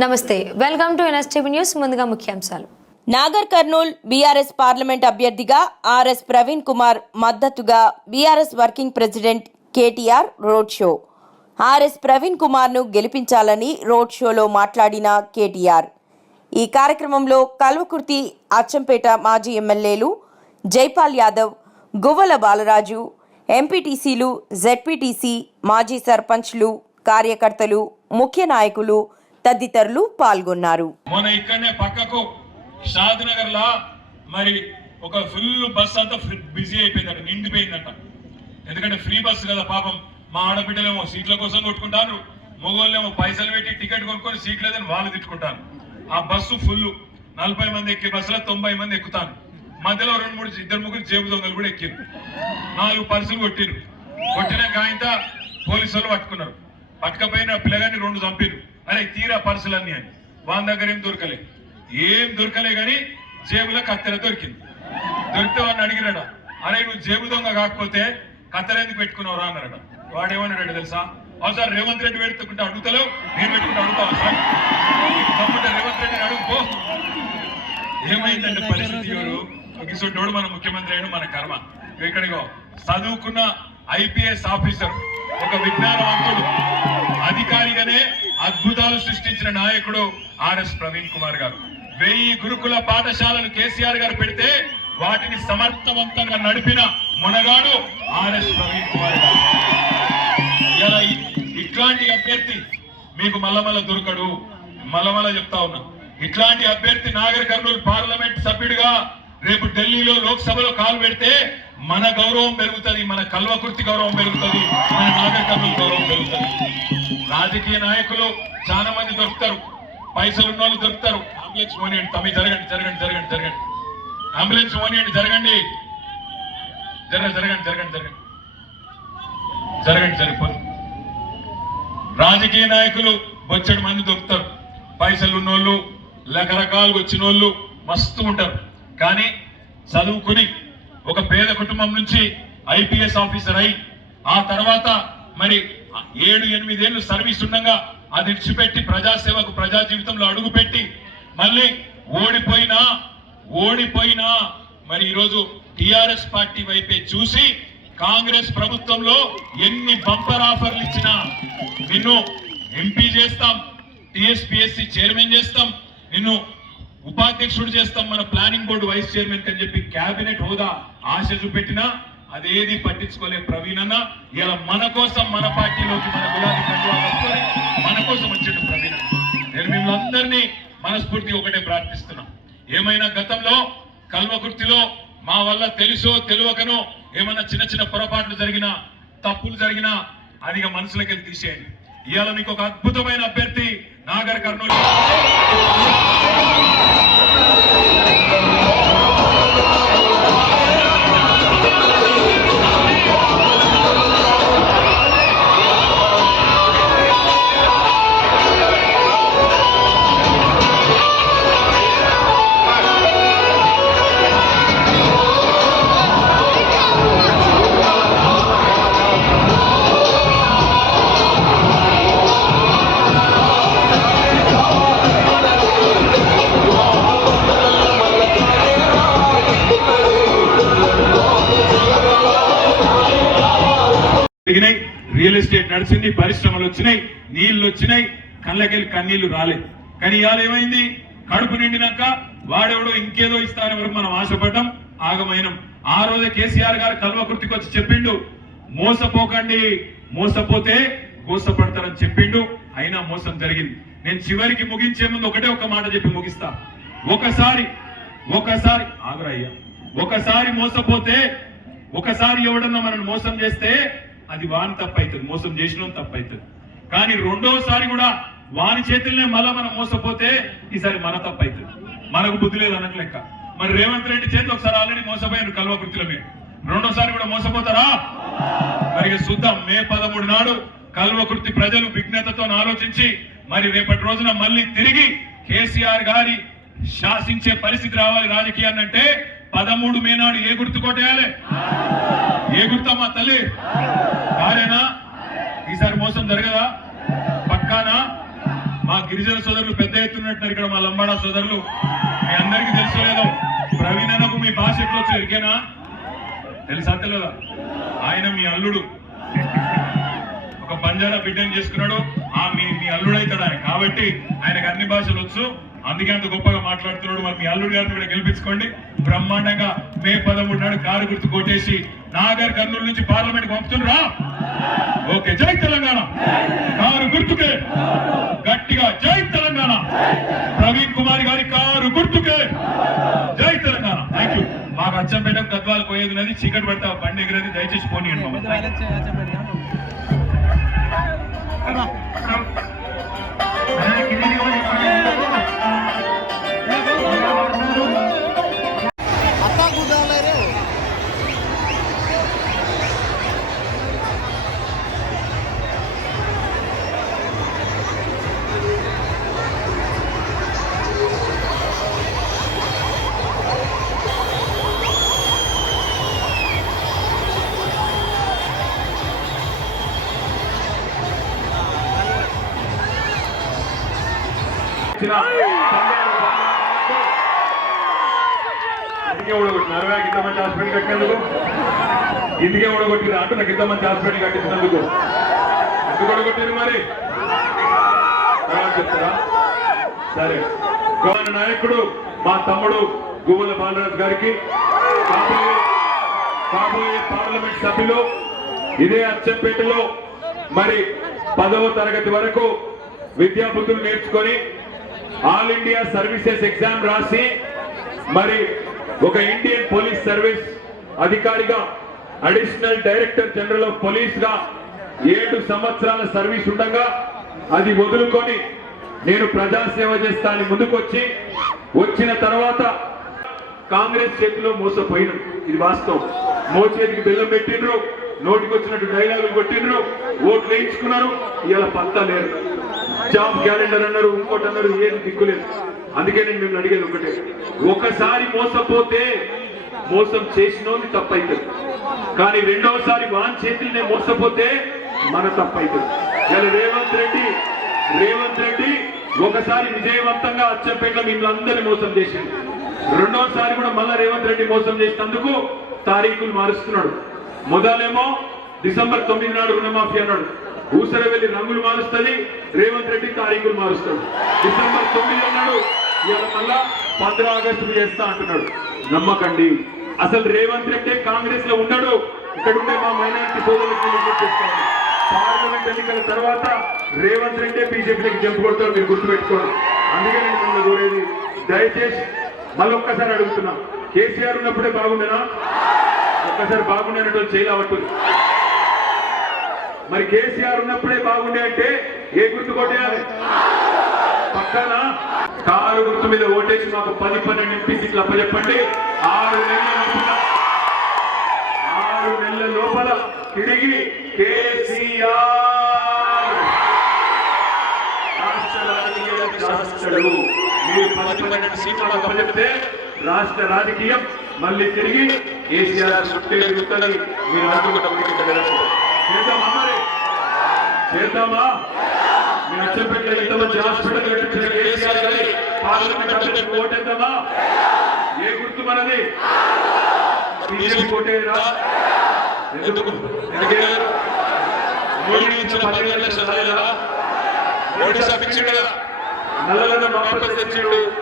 నమస్తే welcome to NSTV news ముందుగా ముఖ్యాంశాలు. నాగర్ కర్నూల్ బీఆర్ఎస్ పార్లమెంట్ అభ్యర్థిగా ఆర్ఎస్ ప్రవీణ్ కుమార్ మద్దతుగా BRS working president KTR road show. RS Praveen కుమార్ను గెలిపించాలని రోడ్ షోలో మాట్లాడిన కేటీఆర్. ఈ కార్యక్రమంలో కల్వకుర్తి అచ్చంపేట మాజీ ఎమ్మెల్యేలు జైపాల్ యాదవ్ గువ్వల బాలరాజు ఎంపీటీసీలు జెడ్పీటీసీ మాజీ సర్పంచ్లు కార్యకర్తలు ముఖ్య నాయకులు తదితరులు పాల్గొన్నారు. మొన్న ఇక్కడనే పక్కకు షాద్ నగర్ లా మరి ఒక ఫుల్ బస్ అంతా బిజీ అయిపోయిందట నిండిపోయిందట. ఎందుకంటే ఫ్రీ బస్సు కదా పాపం. మా ఆడబిడ్డలేమో సీట్ల కోసం కొట్టుకుంటారు మగోళ్ళేమో పైసలు పెట్టి టికెట్ కొనుక్కొని సీట్ లేదని వాళ్ళు తిట్టుకుంటారు. ఆ బస్సు ఫుల్ నలభై మంది ఎక్కే బస్సులో తొంభై మంది ఎక్కుతాను మధ్యలో రెండు మూడు ఇద్దరు ముగ్గురు జేబు దొంగలు కూడా ఎక్కిరు నాలుగు పర్సులు కొట్టిరు కొట్టినాక ఆయన పోలీసు వాళ్ళు పట్టుకున్నారు. పట్టుకపోయిన పిల్లగాన్ని రెండు చంపిరు అరే తీరా పర్సులన్నీ అని. వాళ్ళ దగ్గర ఏం దొరకలే. ఏం దొరకలే గాని జేబులో కత్తెర దొరికింది. దొరికితే వాడిని అడిగిరాడ? అరే నువ్వు జేబు దొంగ కాకపోతే కత్తెర ఎందుకు పెట్టుకున్నావురా అన్నారట వాడు ఏమన్నాడు తెలుసా? అవును సార్ రేవంత్ రెడ్డి పెట్టుకుంటే అడుగుతలేవు. నేను పెట్టుకుంటే అడుగుతావా సార్? తమ్ముంటే రేవంత్ రెడ్డి అడుగుపో ఏమైందంటే పరిస్థితి ఎవరు? ఒకసోటోడు మన ముఖ్యమంత్రి అయిన మన కర్మ. ఇక్కడికో చదువుకున్న ఐపీఎస్ ఆఫీసర్ ఒక విజ్ఞానవంతుడు. అధికారిగానే అద్భుతాలు సృష్టించిన నాయకుడు ఆర్ఎస్ ప్రవీణ్ కుమార్ గారు. వెయ్యి గురుకుల పాఠశాలను కేసీఆర్ గారు పెడితే వాటిని సమర్థవంతంగా నడిపిన మునగాడు ఆర్ఎస్ ప్రవీణ్ కుమార్ గారు. ఇలా ఇట్లాంటి అభ్యర్థి మీకు మల్లమల్ల దొరకడు. మల్లమల్ల చెప్తా ఉన్నా. ఇట్లాంటి అభ్యర్థి నాగర్ కర్నూలు పార్లమెంట్ సభ్యుడిగా రేపు ఢిల్లీలో లోక్సభలో కాలు పెడితే మన గౌరవం పెరుగుతుంది మన కల్వకుర్తి గౌరవం పెరుగుతుంది మన నాగర్ గౌరవం పెరుగుతుంది. రాజకీయ నాయకులు చాలా మంది దొరుకుతారు పైసలు ఉన్న వాళ్ళు దొరుకుతారు. అంబులెన్స్ పోనీయండి తమ్మి జరగండి జరగండి జరగండి జరగండి. అంబులెన్స్ పోనీయండి జరగండి. జరగండి జరగండి జరగండి జరగండి. జరగండి సరిపోదు. రాజకీయ నాయకులు వచ్చేటి మంది దొరుకుతారు. పైసలు ఉన్నోళ్ళు రకరకాలుగా వచ్చిన వాళ్ళు మస్తు ఉంటారు. కానీ చదువుకుని ఒక పేద కుటుంబం నుంచి ఐపీఎస్ ఆఫీసర్ అయి ఆ తర్వాత మరి ఏడు ఎనిమిదేళ్ళు సర్వీస్ ఉండగా అది విడిచిపెట్టి ప్రజాసేవకు ప్రజా జీవితంలో అడుగుపెట్టి మళ్ళీ ఓడిపోయినా ఓడిపోయినా మరి ఈరోజు టిఆర్ఎస్ పార్టీ వైపే చూసి కాంగ్రెస్ ప్రభుత్వంలో ఎన్ని బంపర్ ఆఫర్లు ఇచ్చినా నిన్ను ఎంపీ చేస్తాం టిఎస్పిఎస్సి చైర్మన్ చేస్తాం నిన్ను ఉపాధ్యక్షుడు చేస్తాం మన ప్లానింగ్ బోర్డు వైస్ చైర్మన్ అని చెప్పి కేబినెట్ హోదా ఆశ చూపెట్టినా అదేది పట్టించుకోలే ప్రవీణ్ అన్న. ఇలా మన కోసం మన పార్టీలోకి మన గులాబీ కండువా మన కోసం వచ్చిన ప్రవీణ్ నేను మిమ్మల్ని అందరినీ మనస్ఫూర్తి ఒకటే ప్రార్థిస్తున్నాం. ఏమైనా గతంలో కల్వకుర్తిలో మా వల్ల తెలుసో తెలియకనో ఏమైనా చిన్న చిన్న పొరపాట్లు జరిగినా తప్పులు జరిగినా అది మనసులకి మనసులోకి తీసేయండి. ఇవాళ మీకు ఒక అద్భుతమైన అభ్యర్థి నాగర్ కర్నూలు. పెరిగినాయి రియల్ ఎస్టేట్ నడిచింది పరిశ్రమలు వచ్చినాయి నీళ్ళు వచ్చినాయి కళ్ళకెళ్ళి కన్నీళ్ళు రాలేదు. కానీ ఇవాళ ఏమైంది? కడుపు నిండినాక వాడెవడో ఇంకేదో ఇస్తారని వరకు మనం ఆశపడ్డం ఆగమైనం. ఆ రోజే కేసీఆర్ గారు కల్వకుర్తికి వచ్చి చెప్పిండు మోసపోకండి మోసపోతే మోసపడతారని చెప్పిండు. అయినా మోసం జరిగింది. నేను చివరికి ముగించే ముందు ఒకటే ఒక మాట చెప్పి ముగిస్తా. ఒకసారి ఒకసారి ఆగురయ్యా ఒకసారి మోసపోతే ఒకసారి ఎవడన్నా మనల్ని మోసం చేస్తే అది వాని తప్పైతుంది మోసం చేసిన తప్పైతుంది. కానీ రెండోసారి కూడా వాని చేతుల్నే మళ్ళా మనం మోసపోతే ఈసారి మన తప్పైతుంది. మనకు బుద్ధి లేదు అన్నట్టు లెక్క. మరి రేవంత్ రెడ్డి చేతిలో ఒకసారి ఆల్రెడీ మోసపోయారు కల్వకృతిలో మీరు రెండోసారి కూడా మోసపోతారా? మరి ఇక చూద్దాం మే పదమూడు నాడు కల్వకృతి ప్రజలు విఘ్నతతో ఆలోచించి మరి రేపటి రోజున మళ్ళీ తిరిగి కేసీఆర్ గారి శాసించే పరిస్థితి రావాలి రాజకీయాన్ని అంటే పదమూడు మే నాడు ఏ గుర్తు కొట్టేయాలి ఏ గుర్తమ్మా తల్లి? కాదేనా ఈసారి మోసం జరగదా? పక్కానా? మా గిరిజన సోదరులు పెద్ద ఎత్తున్నట్టున్నారు ఇక్కడ మా లంబాడా సోదరులు. మీ అందరికీ తెలుసులేదు. ప్రవీణ ప్రవీణ్ మీ భాష ఎట్లా వచ్చి ఎరికేనా తెలుసా తెలియదా ఆయన మీ అల్లుడు. ఒక బంజారా బిడ్డను చేసుకున్నాడు. ఆ మీ మీ అల్లుడు అవుతాడు ఆయన. కాబట్టి ఆయనకు అన్ని భాషలు వచ్చు. అందుకే అంత గొప్పగా మాట్లాడుతున్నాడు. మరి మీ అల్లుడు గారిని కూడా గెలిపించుకోండి. బ్రహ్మాండంగా మే పదమూడు నాడు కారు గుర్తు కొట్టేసి నాగర్ కర్నూలు నుంచి పార్లమెంట్ పంపుతున్నారా ఓకే జై తెలంగాణ. కారు గుర్తుకే. గట్టిగా జై తెలంగాణ. ప్రవీణ్ కుమార్ గారి కారు గుర్తుకే. జై తెలంగాణ. థ్యాంక్ యూ మాకు అచ్చంపేట గద్వాలు పోయేది ఉన్నది చీకటి పడతా బండి ఎగిరేది దయచేసి పోనీయండి మమ్మల్ని. ఇచ్చిన ఇందుకే ఊడగొట్టిన. అరవై ఇంత మంచి హాస్పిటల్ కట్టినందుకు ఇందుకే ఊడగొట్టిన. అటు నాకు ఇంత మంచి హాస్పిటల్ కట్టించినందుకు. ఎందుకు ఊడగొట్టింది మరి? చెప్తారా? సరే. గౌరవ నాయకుడు మా తమ్ముడు గువ్వల బాలరాజు గారికి కాబోయే పార్లమెంట్ సభ్యులు ఇదే అచ్చంపేటలో మరి పదవ తరగతి వరకు విద్యాబుద్ధులు నేర్చుకొని ఆల్ ఇండియా సర్వీసెస్ ఎగ్జామ్ రాసి మరి ఒక ఇండియన్ పోలీస్ సర్వీస్ అధికారిగా అడిషనల్ డైరెక్టర్ జనరల్ ఆఫ్ పోలీస్గా ఏడు సంవత్సరాల సర్వీస్ ఉండగా అది వదులుకొని నేను ప్రజాసేవ చేస్తాను ముందుకొచ్చి వచ్చిన తర్వాత కాంగ్రెస్ చేతిలో మోసపోయిన. ఇది వాస్తవం. మో చేతికి బెల్లం పెట్టిండ్రు నోటికి వచ్చినట్టు డైలాగులు కొట్టిండ్రు ఓట్లు వేయించుకున్నారు ఇలా పత్తా లేరు. జాబ్ క్యాలెండర్ అన్నారు ఇంకోటి అన్నారు ఏది దిక్కులేదు. అందుకే నేను మిమ్మల్ని అడిగేది ఒకటే. ఒకసారి మోసపోతే మోసం చేసినోని తప్పైతుంది. కానీ రెండవసారి వాన్ చేతులనే మోసపోతే మన తప్పైతుంది. ఇలా రేవంత్ రెడ్డి రేవంత్ రెడ్డి ఒకసారి విజయవంతంగా అచ్చంపేటలో మిమ్మల్ని అందరినీ మోసం చేసింది రెండోసారి కూడా మళ్ళా రేవంత్ రెడ్డి మోసం చేసినందుకు తారీఖులు మారుస్తున్నాడు. మొదలేమో డిసెంబర్ తొమ్మిది నాడు రుణమాఫీ అన్నాడు. ఊసర వెళ్ళి రంగులు మారుస్తుంది రేవంత్ రెడ్డి తారీఖులు మారుస్తాడు. డిసెంబర్ తొమ్మిది అన్నాడు ఇవాళ మళ్ళా పంద్ర ఆగస్టు చేస్తా అంటున్నాడు. నమ్మకండి. అసలు రేవంత్ రెడ్డి కాంగ్రెస్లో ఉన్నాడు ఇక్కడ ఉండే మా మైనారిటీ సోదరులకు నేను పార్లమెంట్ ఎన్నికల తర్వాత రేవంత్ రెడ్డి బీజేపీకి జంపు కొడతాడు మీరు గుర్తుపెట్టుకోండి. అందుకే నేను మిమ్మల్ని కోరేది దయచేసి మళ్ళీ ఒక్కసారి అడుగుతున్నా. కేసీఆర్ ఉన్నప్పుడే బాగుండేనా? ఒక్కసారి బాగుండేనట్టు చేయలేవట్టుంది. మరి కేసీఆర్ ఉన్నప్పుడే బాగుండే అంటే ఏ గుర్తు కొట్టేయాలి? పక్కన కారు గుర్తు మీద ఓటేసి మాకు పది పన్నెండు ఎంపీ సీట్లు అప్పచెప్పండి. ఆరు నెలల ఆరు నెలల లోపల తిరిగి కేసీఆర్ రాష్ట్ర రాజకీయం శాసిస్తాడు మీరు పది పన్నెండు సీట్లు అప్పచెప్తే రాష్ట్ర రాజకీయం మళ్ళీ తిరిగి కేసీఆర్ చుట్టే తిరుగుతుంది. మీరు అనుకున్నప్పటికీ చేద్దామా? మరి చేద్దామా ఇంత మంచి హాస్పిటల్ కట్టించిన కేసీఆర్ గారి పార్లమెంట్ అభ్యర్థికి ఓటేద్దామా? ఏ గుర్తు మనది? బీజేపీ ఓటేయరా? ఎందుకు? మోడీ ఇచ్చిన పదిహేను లక్షల ఓడిసా పిచ్చిండు కదా నల్లగొండ మాపల్లి తెచ్చిండు.